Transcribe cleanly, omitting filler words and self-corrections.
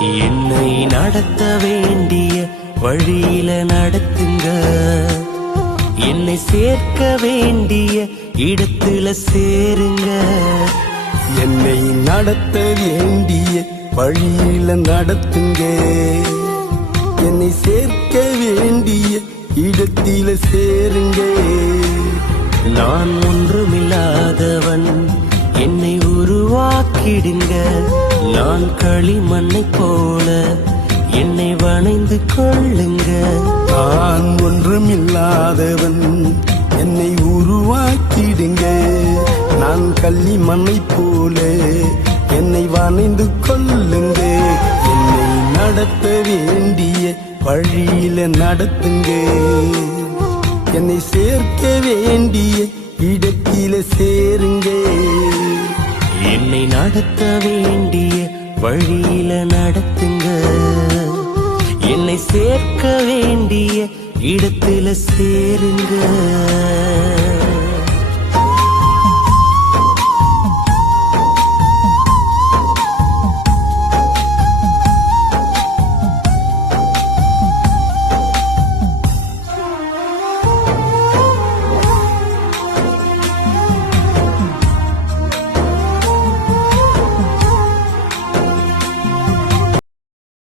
என்னை நடத்த வேண்டிய வழியில நடத்துங்க, என்னை சேர்க்க வேண்டிய இடத்துல சேருங்க. என்னை நடத்த வேண்டிய வழியில நடத்துங்க, என்னை சேர்க்க வேண்டிய இடத்தில சேருங்க. நான் ஒன்றுமில்லாதவன், என்னை உருவாக்கிடுங்க. நான் களிமண்ணை போல என்னை வணைந்து கொள்ளுங்க. நான் ஒன்றுமில்லாதவன், என்னை உருவாக்கிடுங்க. நான் களிமண்ணை போல என்னை வணைந்து கொள்ளுங்க. என்னை நடத்த வேண்டிய வழியில நடத்துங்க, என்னை சேர்க்க வேண்டிய இடத்தில சேருங்க. என்னை நடத்த வேண்டிய வழியில நடத்துங்க, என்னை சேர்க்க வேண்டிய இடத்துல சேருங்க.